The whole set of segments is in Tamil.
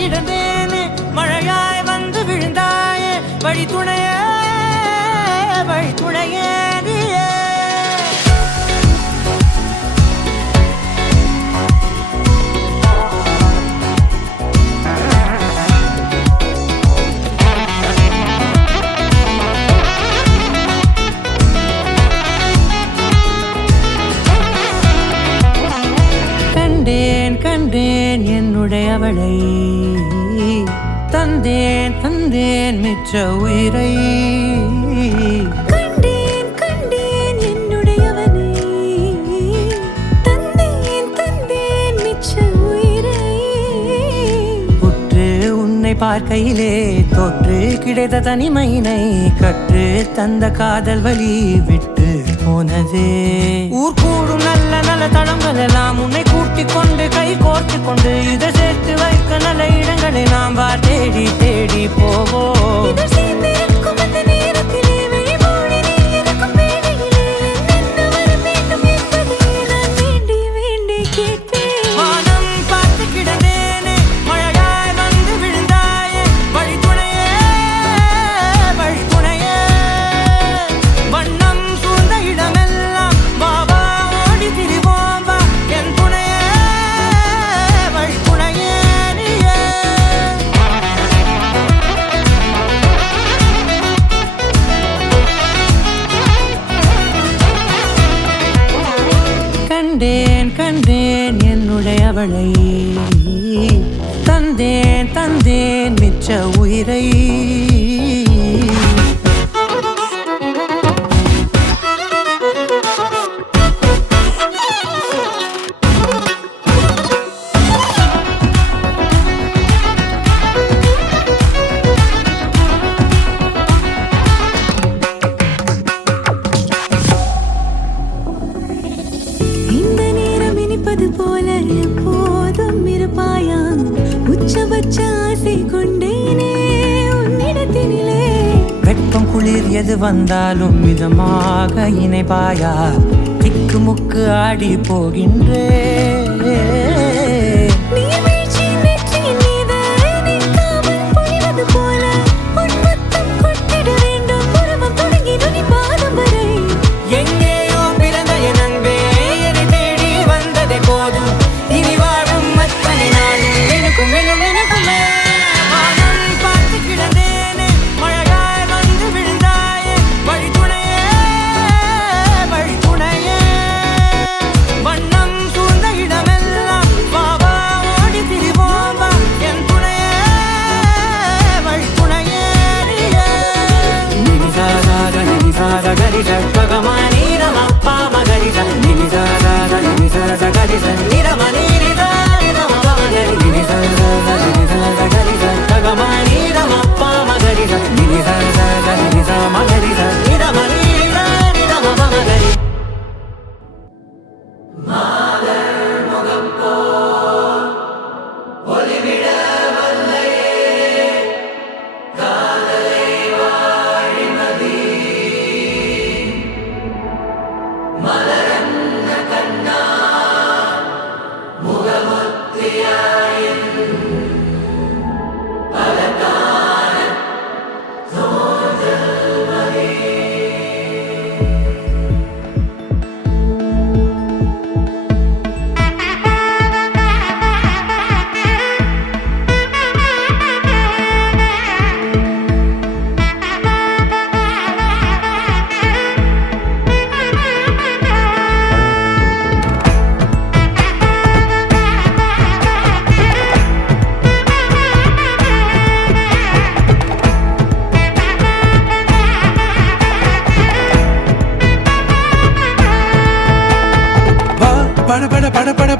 கிடந்தேனே மழையாய் வந்து விழுந்தாயே வழி துணையே நீயே கண்டேன் என்னுடையவளை தந்தேன் மிச்ச உயிரை கண்டேன் என்னுடையவனை தந்தேன் மிச்ச உயிரை உற்று உன்னை பார்க்கையிலே தொற்று கிடைத்த தனிமையினை கற்று தந்த காதல் வழி விட்டு போனதே ஊர் கூடும் நல்ல நல்ல தளங்கள் எல்லாம் உன்னை கூட்டிக் கொண்டு கை கோர்த்து கொண்டு இதை சேர்த்து வைக்க நல்ல இடங்களை நாம் தேடி தேடி போவோம் கண்டேன் என்னுடையவளை தந்தேன் மிச்ச உயிரை போல எப்போதும் இருப்பாயா உச்சபட்ச ஆசை கொண்டேனே உன்னிடத்தினிலே வெப்பம் குளிர் எது வந்தாலும் மிதமாக இணைப்பாயா திக்கு முக்கு ஆடி போகின்றே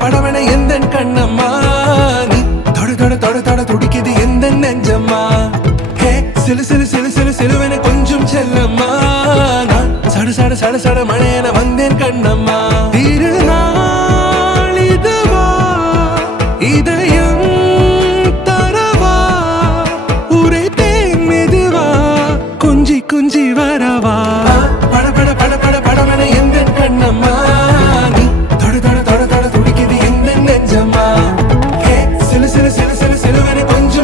படவன எந்த கண்ணம்மா நீ தொட துடிக்குது எந்த நெஞ்சம்மா ஹே சிலுவென கொஞ்சம் செல்லம்மா நான் சட மழையென வந்தேன் கண்ணம்மா திருநாள் இதுவா இதயம் தரவா உரைத்தேன் மெதுவா கொஞ்சி வரவா படவன எந்த கண்ணம்மா நீ தொட துடிக்குது எந்த நெஞ்சம்மா ஹே சிலுவென கொஞ்சம்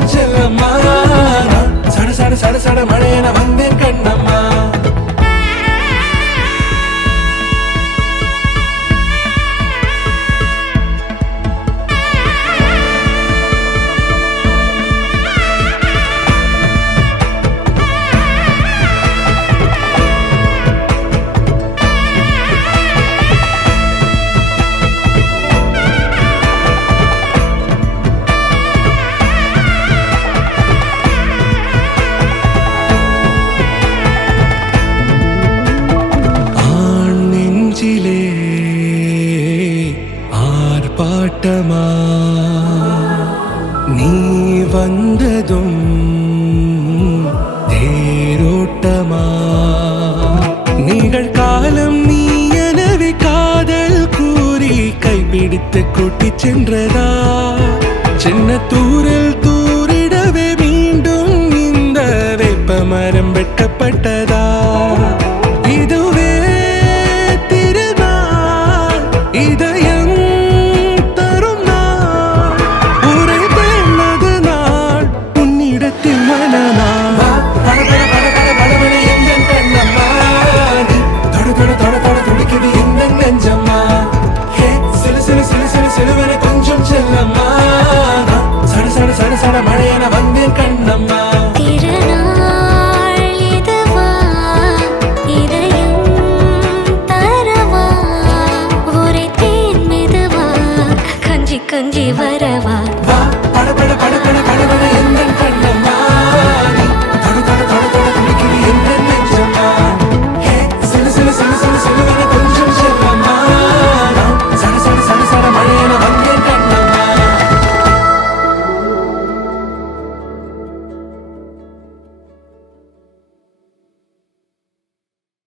காலம் நீ எனவே காதல் கூறி கைப்பிடித்து கூட்டிச் சென்றதா? சின்ன தூரல் தூரிடவே மீண்டும் இந்த வேப்ப மரம் வெட்டப்பட்டதா?